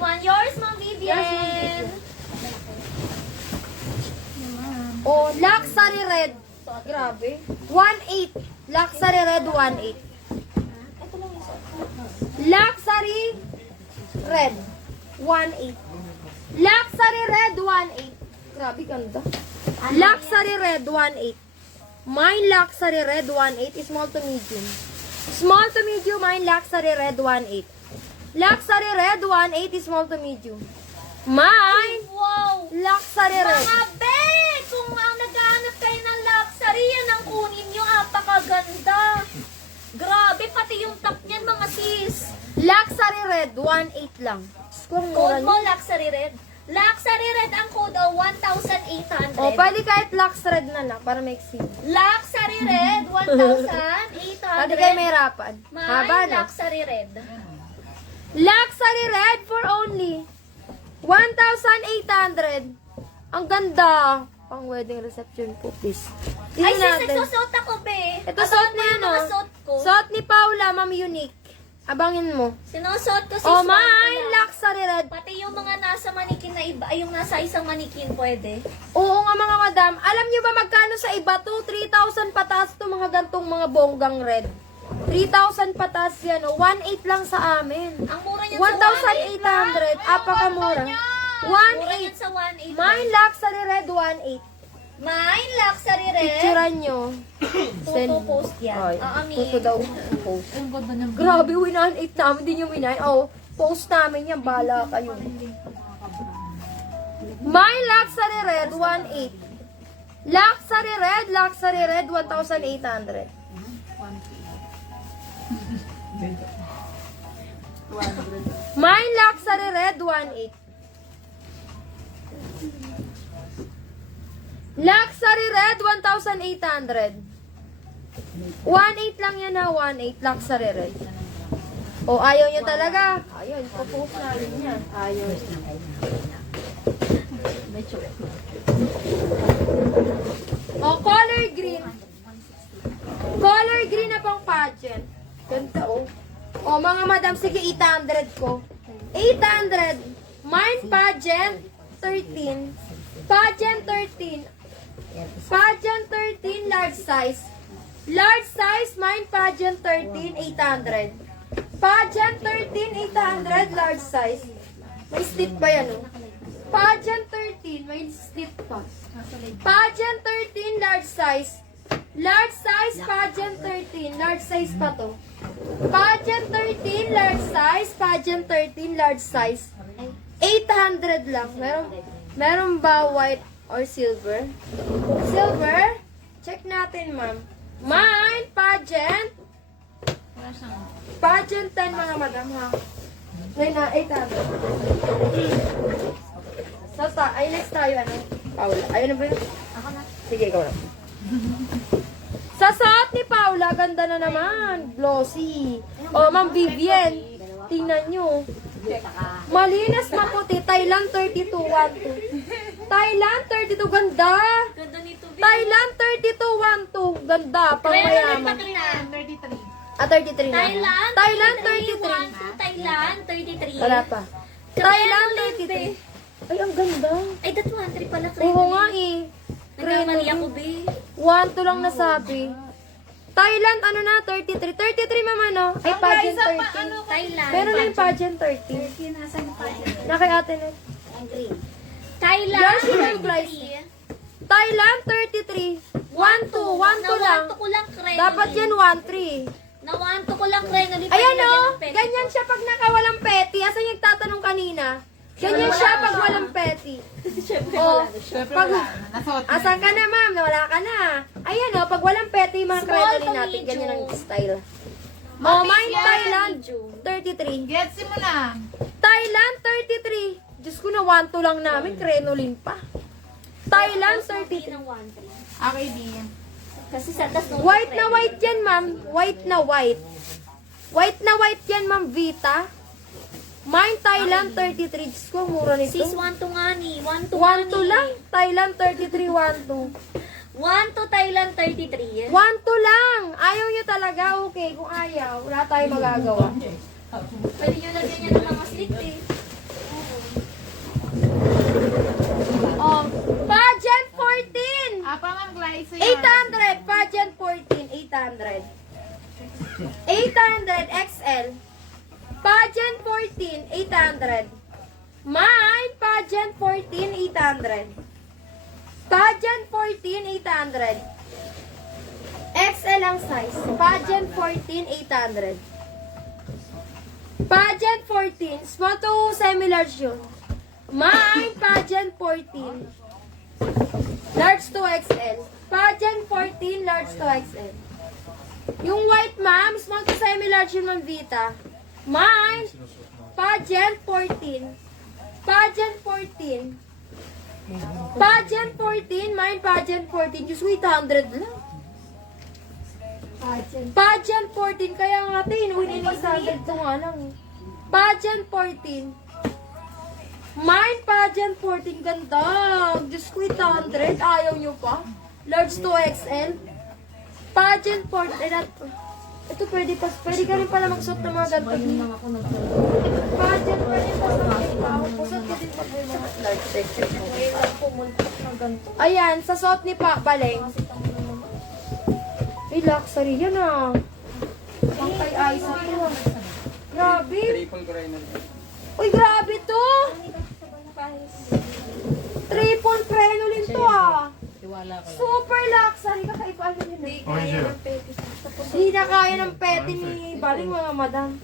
121. Yours, Ma'am Vivian. Oh, Luxury Red. Grabe. 1.8. Luxury Red 1.8. Luxury Red 1.8. Luxury Red 1.8. Grabe, ganda. Luxury Red 1.8. Mine Luxury Red 1.8 is small to medium. Small to medium, mine Luxury Red 1.8. Luxury Red 1.8 is small to medium. Mine Wow. Luxury Red. Mga be, kung naghahanap kayo ng luxury, yan ang kunin nyo. Apakaganda. Grabe, pati yung top niyan, mga sis. Luxury Red 1.8 lang. Kung mura Code mo, Luxury Red. Luxury Red ang code, 1,800. Oh, pwede kahit Lux Red na lang para may exceed. Luxury Red, 1,800. Pwede kayo may harapan. Haba My na. Luxury Red. Luxury Red for only 1,800. Ang ganda. Pang wedding reception po, please. Ay, Tingnan sis, natin. nagsusot ako, be. Ito suot mo yan, Mga oh. suot ko. Suot ni Paula, Ma'am Unique. Abangin mo. Sinusuot ko, sis. Oh, one ko mine lang. Luxury Red. Pati yung mga nasa manikin na iba, ay yung nasa isang manikin, pwede. Oo nga mga madam. Alam nyo ba magkano sa iba to? 3,000 pataas to mga gantong mga bonggang red. 3,000 pataas yan. Oh. 1,800 lang sa amin. Ang mura niyan 1,800. Apakamura. Mura yan 1,800. sa 1,800. Mine Luxury Red 1,800. Mine Luxury Red. Picturean nyo. Tuto post yan. Ay, Aami. tuto daw post. Grabe, winahan 8 namin. Hindi nyo winahan. Oh, post namin yan. Bala kayo. Mine Luxury Red 1,800. Luxury Red 1,800. Mine Luxury Red 1.8. Luxury Red 1,800. 1.8 lang yan na 1.8 Luxury Red. O ayaw niya talaga. Ayun, pupost namin yan. Ayaw. O color green. Color green na pang pageant. Ganda oh. O mga madam, sige 800 ko. 800. Mine pageant 13. Pageant 13. Pageant 13 large size. Large size, mine pageant 13 800. Pageant 13 800 large size. May slit pa yan oh. Pageant 13, may slit pa. Pageant 13 large size. Large size, pageant 13. Large size pa to. Pageant 13, large size. Pageant 13, large size. 800 lang. Meron ba white or silver? Silver? Check natin, ma'am. Mine, pageant. Pageant 10, mga madam, ha? Ngayon na, 800. Ay, next tayo, ano? Paula. Ayun na ba yun? Ako na. Sige, ikaw na. Sa suot ni Paula, ganda na naman. Glossy. Oh, Ma'am Vivian. Tingnan nyo. Malinas maputi. Thailand 3212. Thailand 32. Ganda. Ganda nito, be. Thailand 3212. Ganda. Pang mayaman. 33. Ah, 33 na. Thailand 33. Thailand 33. Wala pa. Thailand 33. Ay, ang ganda. Ay, that 1,300 pala. Oo nga eh. Nagkamali ako, be. 1 to lang nasabi. Thailand, ano na, 33. 33, mama, no? Ay, pageant 13. Thailand. Meron na yung pageant 13. Na kay ate na. Thailand. Yours is ang price. Thailand, 33. 1 to. 1 to lang. Nawanto ko lang krenoli. Dapat yan 1-3. Nawanto ko lang krenoli. Ayan, no? Ganyan siya pag nakawalang petty. Asan yung tatanong kanina? Ganyan siya pag walang petty. Oh, pag, asan ka na, ma'am? Nawala ka na. Ayan, oh, pag walang petty, yung mga Small credit to natin, ganyan ang medium. style. Oh, mine yan. Thailand, Medium. 33. Getsi mo na. Thailand, 33. Diyos ko na, 1 to lang namin, krenolin pa. Thailand, 33. ng 1,300. Okay, di. Kasi sa tas nung White na white yan, ma'am. White na white. White na white yan, ma'am, Vita. Mine Thailand, 33. Diyos ko, mura nito. Sis, 1 to nga ni. 1 to 1 to lang. Thailand, 33, 1 to. 1 to Thailand 33. 1 to lang. Ayaw nyo talaga, okay. Kung ayaw, wala tayong magagawa. Pwede nyo lagyan yan ng mga slit eh. 14, 800. Mine, pageant 14, 800. Pageant 14, 800. XL ang size. Pageant 14, 800. Pageant 14, small to semi-large yun. Mine, pageant 14. Large to XL. Pageant 14, large to XL. Yung white, ma'am, small to semi-large yun, Ma'am Vita. Mine, pageant 14. Pageant 14. Pageant 14, mine pageant 14. Diyos ko, 800 lang. Pageant 14, kaya nga ate, inuwi na 600 ko nga lang. Pageant 14. Mine pageant 14, ganda. Diyos ko, 800. Ayaw nyo pa? Large to XL. Pageant 14. Ito pwede pa. Pwede ka rin pala magsuot ng mga ganito. Pageant, pwede pa sa mga pusot ka din pag may mga large section. Pumuntok na ganito. Ayan, sa suot ni Pa Baleng. Ay, luxury yan ah. Ang kay Aiza to. Grabe. Triple ko rin na. Uy, grabe to. Triple crenolin to ah. Super luxury. Kakaiba ano yun. Hindi kaya ng peti. Hindi na kaya ng peti ni Baling mga madam.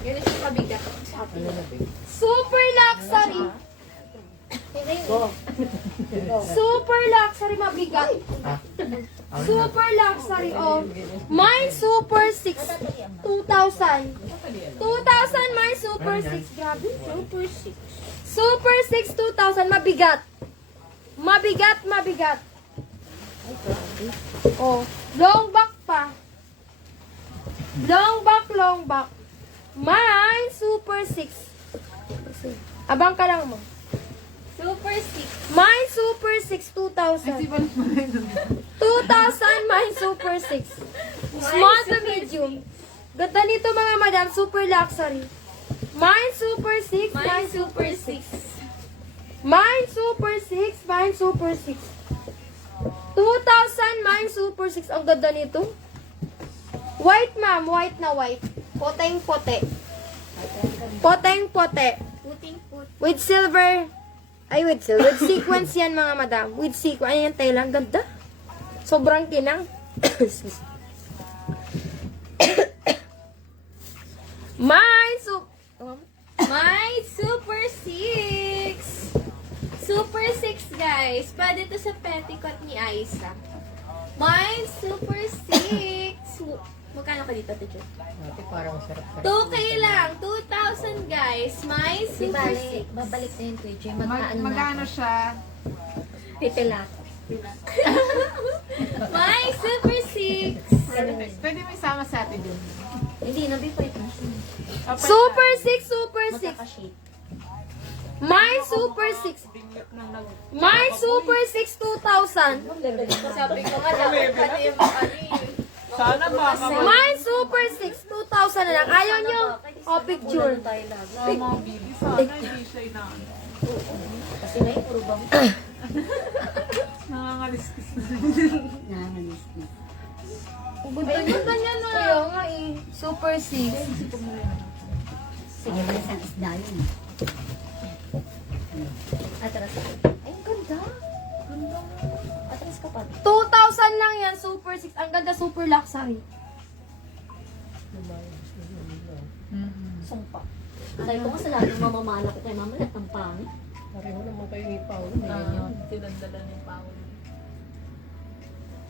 Yun na siya kabigat. Super luxury. Super luxury, mabigat. Super luxury, oh. Mine super 6. 2,000. 2,000, mine super 6. Grabe, super 6. Super 6, 2,000. Mabigat. Mabigat, mabigat. Oh, long back pa. Long back, long back. Mine super 6. Abang ka lang mo. Super 6. Mine super 6, 2,000. 2,000, mine super 6. Small to medium. Ganda nito mga madam, super luxury. Mine super 6, Mine super 6. Mine super 6, mine super 6. 2,000, mine super 6. Ang ganda nito. White ma'am, white na white. Poteng pote. Poteng pote. Puting put. With silver. Ay, with silver. With sequence yan mga madam. With sequence. Ayan yung tela. Ang ganda. Sobrang kinang. Mine Mine super 6. Super 6 guys. Pwede to sa petticoat ni Aiza. Mine super 6. Magkano ka dito, Teacher? Ate, parang sarap sarap. 2K lang. 2,000 guys. Mine super 6. Babalik na yun, Teacher. Magkano siya? Pipila. Mine super 6. Pwede mo isama sa atin dun. Hindi, nabipait na siya. Super 6, super 6. Magkaka-shape. Mine super 6. Mine super 6, 2,000. Sabi ko nga, dapat pati yung Sana baka Mine super 6, 2,000 na lang. Ayaw nyo? O, picture. mga bibi. Sana hindi siya inaano. Kasi na yung puro bang. Nangangaliskis na. Ang ganda niya na. Kaya nga eh. Super 6. Sige, wala sa isda yun. Atras ka. Ay, ang ganda. Ganda. Atras ka pa. 2,000 lang yan, super 6. Ang ganda, super luxury. Sumpa. Sabi ko nga sa lahat ng mamamala ko kay mama, lahat ng pangit. Pareho naman kayo ni Paolo. Tinandala ni Paolo.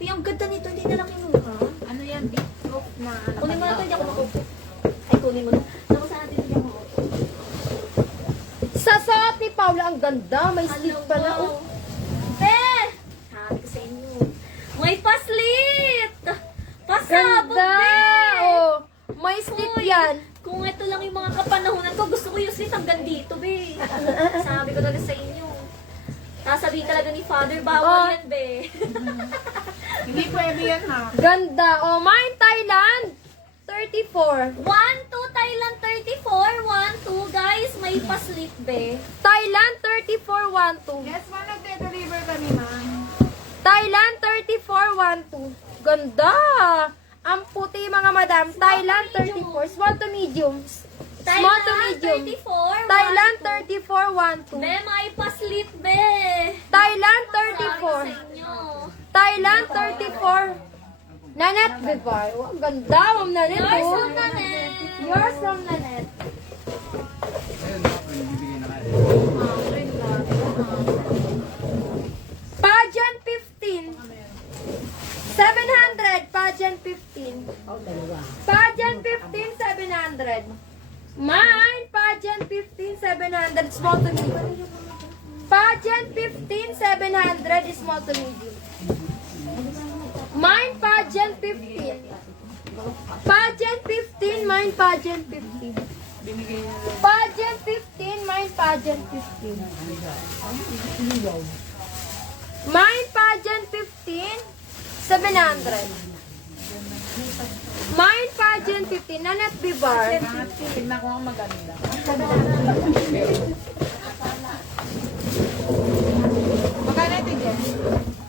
Ay, ang ganda nito, hindi na lang kinuha. Ano yan? Big proof na Kunin mo na ito, hindi ako makupo. Ay, kunin mo na. Naku, saan natin hindi ako makupo. Sa suot ni Paula, ang ganda. May slip pala. Oh. Be! Sabi ko sa inyo. May paslit! Pasabog, Ganda! be! Oh, may slip Uy, yan. Kung ito lang yung mga kapanahonan ko, gusto ko yung slit hanggang dito, be. Sabi ko talaga sa inyo. Sasabihin talaga ni Father, bawal yan, be. Hindi pwede yan ha. Ganda. Oh, mine Thailand. 34. 1, 2, Thailand 34. 1, 2, guys. May paslit, be. Thailand 34, 12. Yes, man, nagde-deliver kami, ma'am. Thailand 34, 12. Ganda. Ang puti mga madam. Thailand 34. Small to mediums. Small to medium. 34. Thailand 34, 1, 2. Be, may paslit, be. Thailand Sabi ko 34. sa inyo. Thailand 34. Nanette Vivar. Oh, ang ganda, Ma'am Nanette. Yours oh. from Nanette. Yours from Nanette. Pageant 15. 700. Pageant 15. Pageant 15, 700. Mine, pageant 15, 700. Small to medium. Pageant 15, 700. Small to medium. Mine, pageant 15. Pageant 15, mine, pageant 15. Pageant 15, mine, pageant 15. Mine, pageant 15, 700. Mine, pageant 15. Nanette Bibar. Tignan ko ang maganda. Magkano ito, Jen?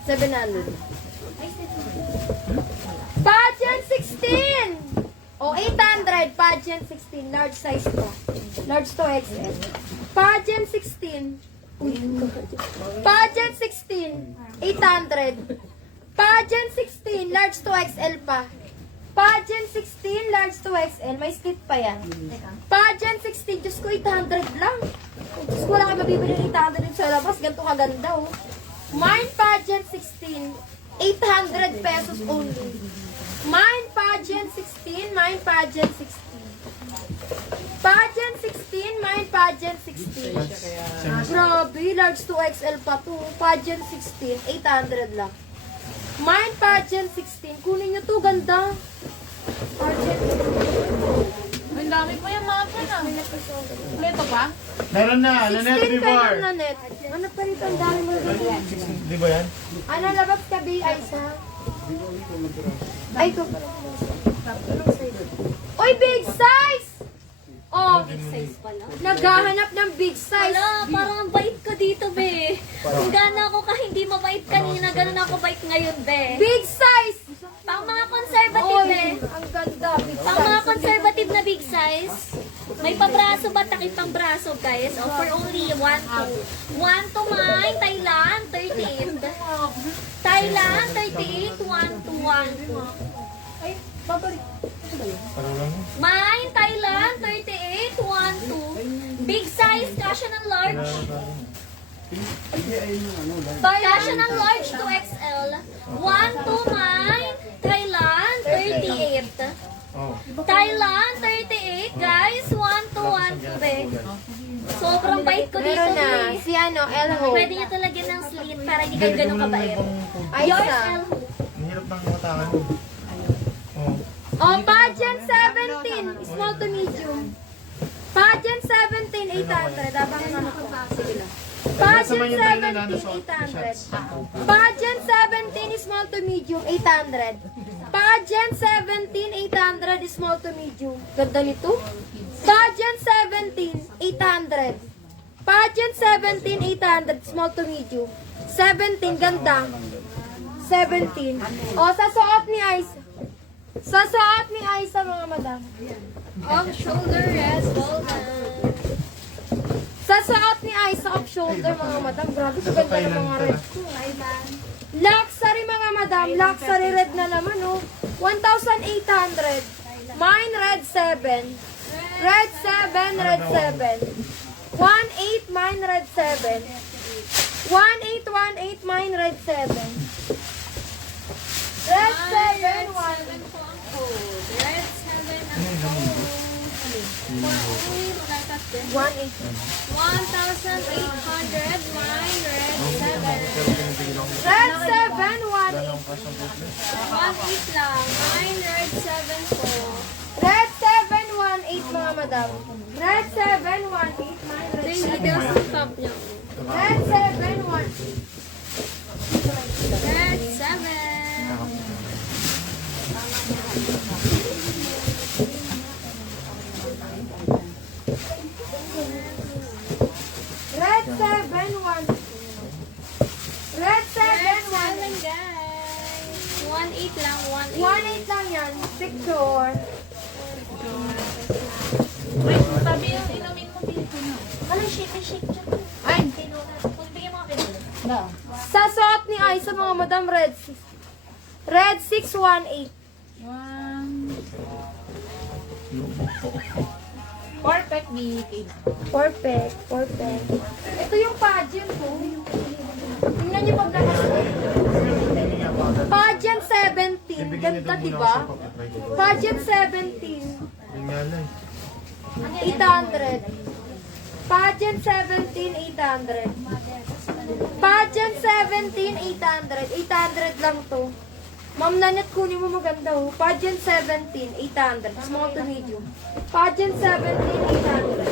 700. Pageant 16! O, 800. Pageant 16. Large size to. Large to XL. Pageant 16. Uy, Pageant 16. 800. Pageant 16. Large to XL pa. Pageant 16. Large to XL. May slit pa yan. Pageant 16. Diyos ko, 800 lang. Diyos ko, wala kayo mabibili ng 800 sa labas. Ganito kaganda, oh. Mine pageant 16. 800 pesos only. Mine pageant 16. Mine pageant 16. Pageant 16. Mine pageant 16. Grabe, large to XL pa to. Pageant 16. 800 lang. Mine pageant 16. Kunin nyo to, ganda. Pageant Ang dami pa yan, mga friend. Ito pa? Meron na, Nanette 16 Vivar. kayo na net. Ano pa rito? Ang dami mo ganyan. Di ba yan? Ano, labas ka, B, Aisa? Ay, ito pala. Uy, big size! Oh, Big size pala. naghahanap ng big size. Wala, parang ang bait ko dito, be. Kung gana ako ka hindi mabait kanina, ganun ako bait ngayon, be. Big size! Pang mga conservative, be. Oy, ang ganda, big Pang mga size. conservative na big size. May pabraso ba? Takip pang braso, guys. O, for only 1 to. 1 to mine, Thailand, 38. Thailand, 38, 1 to 1 to. Ay, babalik. Parang lang. Mine, Thailand, 38, 1 to. Big size, kasya ng large. Kasya ng large to XL. 1 to mine, Thailand, 38. Oh. Thailand, 38, guys. 1 to 1 to, be. Sobrang bait ko dito, Meron na, be. si ano, Elho. Pwede niyo talagyan ng slit para hindi kayo ganun kabait. Yours, Aisa. Elho. Ang hirap ng matakan mo. Oh. Oh, pageant 17, small to medium. Pageant 17, 800. Abang ano ko. Sige lang. Pageant 17, 800. Pageant 17, small to medium, 800. Pageant 17, 800, small to medium. Ganda nito. Pageant 17, 800. Pageant 17, 800, small to medium. 17, ganda. 17. O, sa suot ni Ice. Sa suot ni Ice, mga madam. Off shoulder rest, well done. Sa suot ni Ice, off shoulder, mga madam. Grabe, sa ganda ng mga red ko. Luxury, mga madam. Luxury red na naman, oh. 1,800. Mine, red 7. Red 7, red 7. 1,800, mine, red 7. 1,818, mine, red 7. Red 7, 1. Red 7 ang code. 1,800. 1,800, mine, red 7. Red 7, 1,800. 1,800 lang, mine, red 7 po. Red 7, 1,800, mga madam. Red 7, 1,800, mine, red 7. sa top niya. Red 7, 1,800. Red 7. Red 7, 1. Red 7, 1. Guys. 1,800 lang, 1,800. 1,800 lang yan. Picture. Wait, tabi shake dyan. Ay! Kung bigyan mo ka kinula. Sa suot ni Aiza mga madam, red 618. Perfect BK. Perfect. Ito yung pageant ko. Tingnan niyo pag nakasuot. Pageant 17. Ganda, diba? Pageant 17. Yung nga lang. 800. Pageant 17, 800. Pageant 17, 800. 800 lang to. Ma'am Nanette, kunin mo maganda oh. Pageant 17, 800. Small to medium. Pageant 17, 800.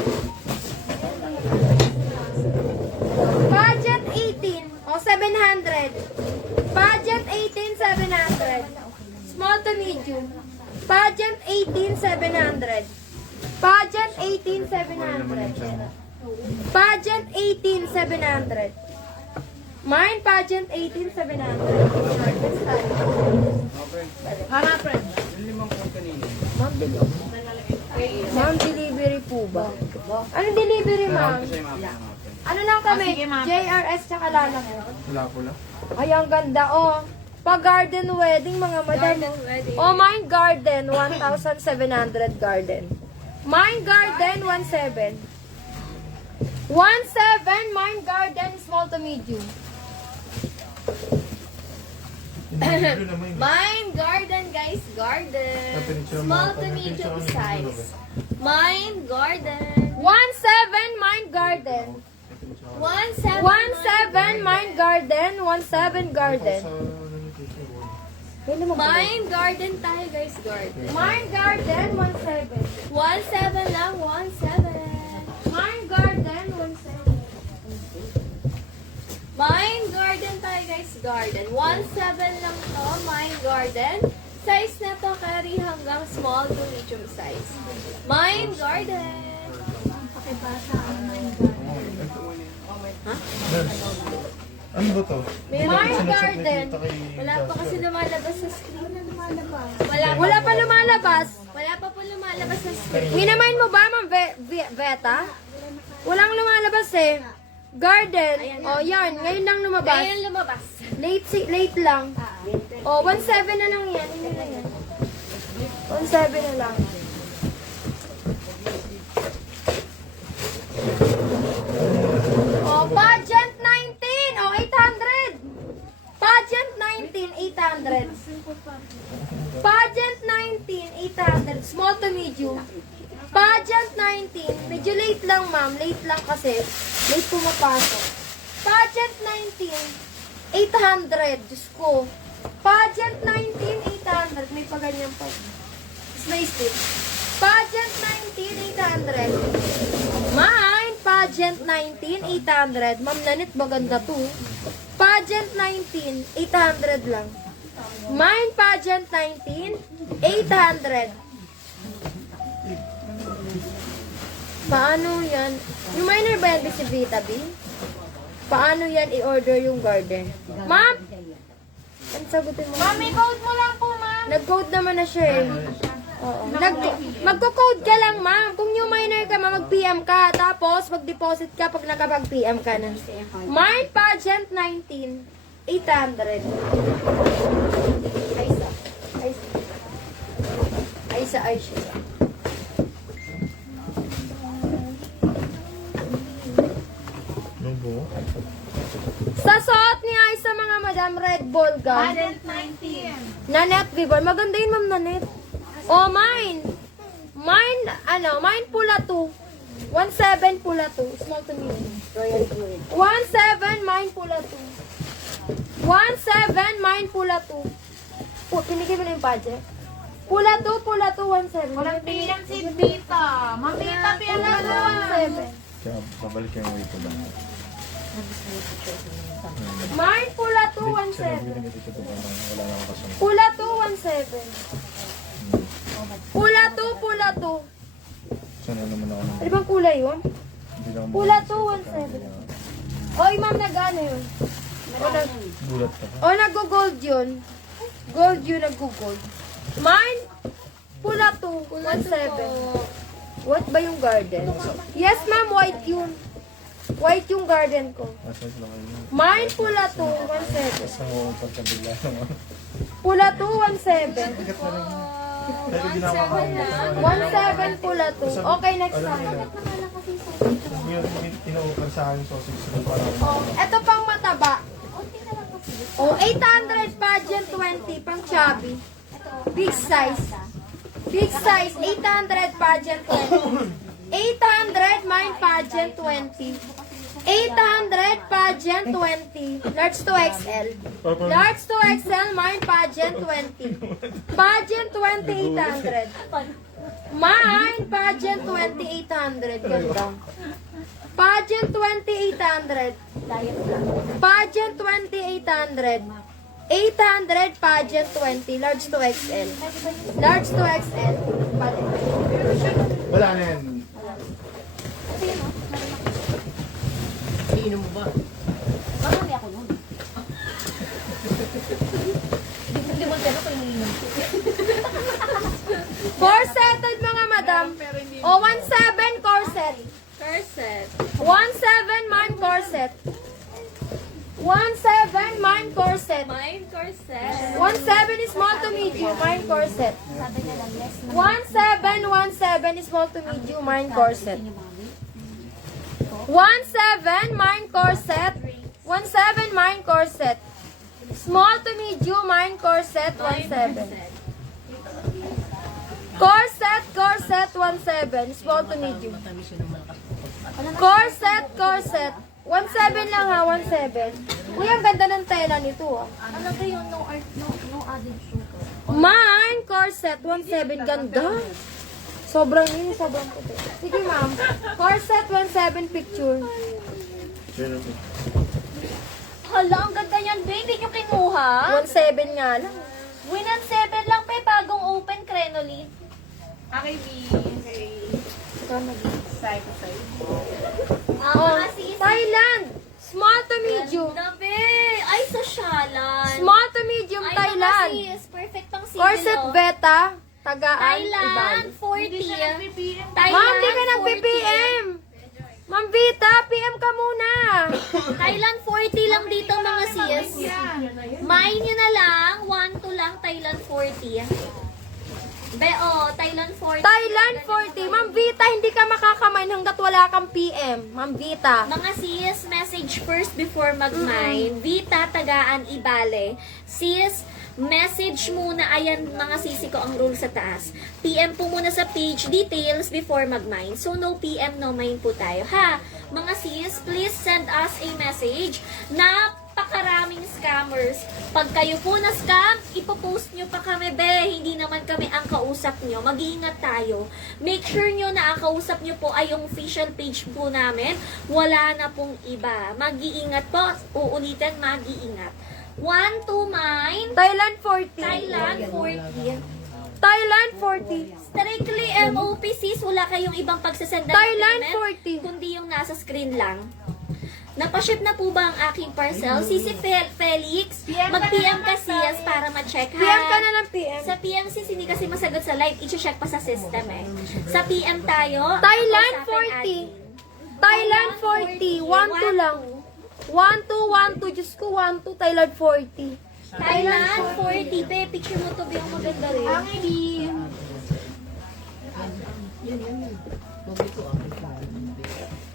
Pageant 18, oh 700. Pageant 18, 700. Small to medium. Pageant 18, 700. Pageant 18, 700. Pageant 18, 700. Mine, pageant 18, 700. Hanapin. Ma'am, delivery po ba? Anong delivery, ma'am? Ano lang kami? sige, ma'am. JRS tsaka Lala mo. Wala ko lang. Ay, ang ganda, oh. Pa-garden wedding, mga madam. Oh, mine garden, 1,700 garden. Mine garden, 1,700. 1,700, mine garden, small to medium. Hindi naman yun. Mine garden, guys. Garden. Small to medium size. Mine garden. 1,700, mine garden. 1,700. 1,700, mine garden. 1,700 garden. Mine garden tayo, guys. Garden. Mine garden, 1,700. 1,700 lang. 1,700. Mine garden, 1,700. Mine garden tayo, guys. Garden. 1,700 lang to. Mine garden. Size na to, carry hanggang small to medium size. Mine garden. Ano ba to? Mine garden. Wala pa kasi lumalabas sa screen. Wala pa lumalabas. Wala pa po lumalabas sa screen. Minamain mo ba, ma'am Veta? Walang lumalabas eh. Garden. Oh, yan. Ngayon lang lumabas. Ngayon lumabas. Late lang. Oh, 1,700 na lang yan. Hindi na yan. 1,700 na lang. Oh, pageant 19. Oh, 800. Pageant 19, 800. Pageant 19, 800. Small to medium. Pageant 19. Medyo late lang, ma'am. Late lang kasi. Late pumapasok. Pageant 19, 800. Diyos ko. Pageant 19, 800. May paganyan pa. Tapos may stick. Pageant 19, 800. Mine, pageant 19, 800. Ma'am Nanette, maganda to. Pageant 19, 800 lang. Mine, pageant 19, 800. Paano yan? Yung minor ba yan si Vita B? Paano yan i-order yung garden? Ma'am! Ano sagutin mo? Mami, code mo lang po, ma'am. Nag-code naman na siya eh. Oo. Magko-code ka lang, ma'am. Kung new minor ka, mag-PM ka. Tapos, mag-deposit ka pag nakapag-PM ka na. Mine pageant 19, 800. Aisa. Ano ba? Sa suot ni Aiza, mga madam, red ball gown. Pageant 19. Nanette Vibor. Maganda yun, ma'am Nanette. Oh, mine. Mine pula 2. 1,700 pula 2. Small to medium. 1,700, mine pula 2. 1,700, mine pula 2. Pinigay mo na yung budget. Pula 2, 1,700. Walang pilang si Vita. Mamita, pilang Pula 2, 1,700. Kaya babalik yung way ko lang. Mine pula 2, 1,700. Wala na ako kasunod. Pula 2, 1,700. Pula 2. Sana naman ako ng... Ano bang kulay yun? Hindi lang Pula 2, 1,700. Oy, ma'am, nag-ano yun? bulat ka. O, nag-gold yun. Gold yun, nag-gold. Mine, pula 2, 1,700. What ba yung garden? Yes, ma'am, white yun. White yung garden ko. Nasa lang yun. Mine pula 2, 1.7. Basta mo pagkabila naman. Pula 2, 1.7. Pero ginawa ko ang 1.7 pula 2. Okay, next time. Yung inuukar sa akin sausage na parang Oh, eto pang mataba. Oh, 800 pageant 20, pang chubby. Big size. Big size, 800 pageant 20. 800 mine pageant 20. 800 pageant 20. Large to XL. Large to XL mine pageant 20. Pageant 20, 800. Mine pageant 20, 800. Ganda. Pageant 20, 800. Pageant 20, 800. 800 pageant 20. Large to XL. Large to XL. Balik. wala na yan. Iinom mo ba? Marami ako nun. Hindi mo tayo ko iniinom. Corseted mga madam. O 17 corset. Corset. 17 man corset. 17 man corset. Mine corset. 17 is small to medium, mine corset. 17 is small to medium, mine corset. 17 mine corset. 17 mine corset. Small to medium, mine corset, 17. Corset, corset, 17. Small to medium. Corset, corset. 17 lang ha, 17. Uy, ang ganda ng tela nito ah. Ano ba yung no added sugar? Mine, corset, 17. Ganda. Sobrang yun, sobrang puti. Sige ma'am. Corset, 17 picture. Hala, ang ganda yan, babe. Hindi nyo kinuha? 17 nga lang. Winan 7 lang, pe. Bagong open, Crenoli. Okay, B. Okay. Psycho sa'yo. Oh, Thailand. Small to medium. Ganda, be. Ay, sosyalan. Small to medium, Ay, Thailand. mga sis. Perfect pang silo. Corset beta. Tagaan, Thailand, Ibal. 40. Ma'am, di ka nag-PPM. Ma'am Vita, PM ka muna. Thailand 40 lang dito mga sis. Mine nyo na lang. 1-2 lang. Thailand 40. Be, Thailand 40. Thailand 40. Ma'am Vita, hindi ka makakamain hanggat wala kang PM. Ma'am Vita. Mga sis, message first before mag-mine. Vita, tagaan, ibale. Sis, message muna. Ayan, mga sisi ko ang rule sa taas. PM po muna sa page details before mag-mine. So, no PM, no mine po tayo. Ha? Mga sis, please send us a message. Napakaraming scammers. Pag kayo po na scam, ipopost nyo pa kami, be. Hindi naman kami ang kausap nyo. Mag-iingat tayo. Make sure nyo na ang kausap nyo po ay yung official page po namin. Wala na pong iba. Mag-iingat po. Uulitin, mag-iingat. 1 to mine. Thailand 40. Thailand 40. Thailand 40. Strictly MOP sis, wala kayong ibang pagsasenda ng Thailand payment, 40. kundi yung nasa screen lang. Napaship na po ba ang aking parcel? Sisi Felix, mag-PM ka sis para ma-check ha. PM ka na ng PM. Sa PM sis, hindi kasi masagot sa live, i-check pa sa system eh. Sa PM tayo. Thailand ako sa atin 40. Thailand 40. 1-2 lang. 1-2, Diyos ko, 1-2. Thailand 40. Thailand 40. Be, picture mo to, be, ang maganda rin.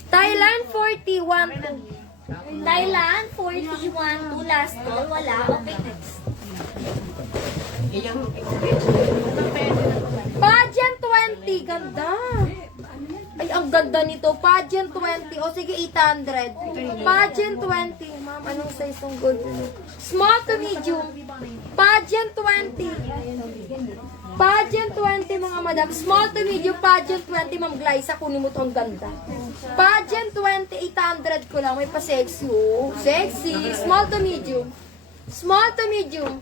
Thailand 40, 1-2. Thailand 41 to last call. Wala. Okay, next. Pageant 20. Ganda. Ay, ang ganda nito. Pageant 20. O sige, 800. Pageant 20. Ma'am, anong size ng gold? Small to medium. Pageant 20. Pageant 20, mga madam. Small to medium. Pageant 20, Ma'am Glyza. Kunin mo to, ang ganda. Pageant 20, 800 ko lang. May pa-sexy. Oh, sexy. Small to medium. Small to medium.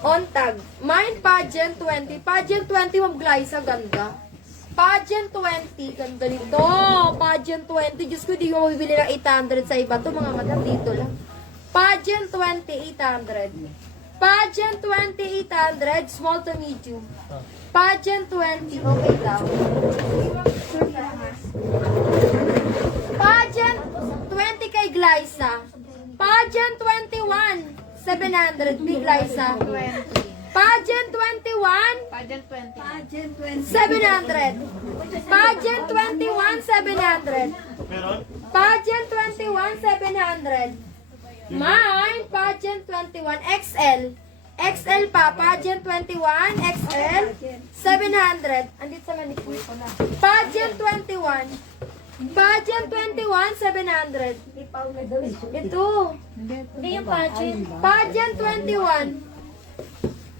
On tag. Mine, pageant 20. Pageant 20, Ma'am Glyza. Ganda. Pageant 20. Ganda nito. Pageant 20. Diyos ko, di ko mabibili ng 800 sa iba. To mga madam, dito lang. Pageant 20, 800. Pageant 20, 800. Small to medium. Pageant 20. Okay daw. Pageant 700. Big Liza. 20. Pageant 21, Pageant 20. 700. Pageant 21, 700. Meron? Pageant 21, 700. Mine, Pageant 21, XL. XL pa, Pageant 21, XL, 700. Andito sa manicure ko na. Pageant 21. Pageant 21, 700. Ito. Hindi yung pageant. Pageant 21.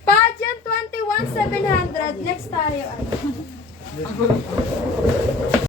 Pageant 21, 700. Next tayo.